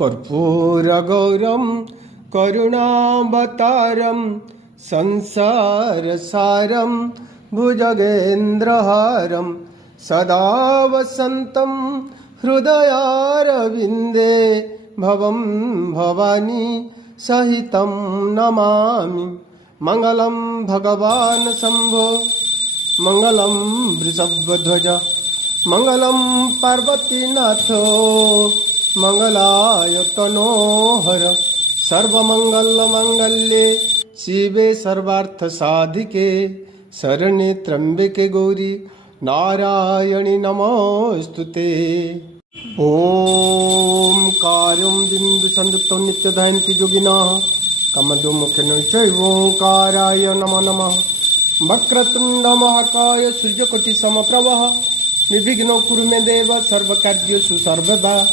कर्पूरगौरं करुणावतारं संसारसारं भुजगेन्द्रहारं सदा वसन्तं हृदयारविन्दे भवं भवानी सहितं नमामि। मंगलं भगवान् शम्भो मंगलं वृषभध्वज मंगलं पार्वतीनाथो मंगलाय तनोहर सर्वमंगलमंगल्ये शिवे सर्वार्थसाधिके शरण्ये त्र्यंबके गौरी नारायणी नमोस्तुते। ओम कार्यं बिंदु संयुक्तं नित्यध्यायन्ति योगिनः कमलमुखेन चैवोंकाराय नमो नमः। वक्रतुंड महाकाय सूर्यकोटि समप्रभः निर्विघ्नं कुरु मे देव सर्वकार्येषु सर्वदा।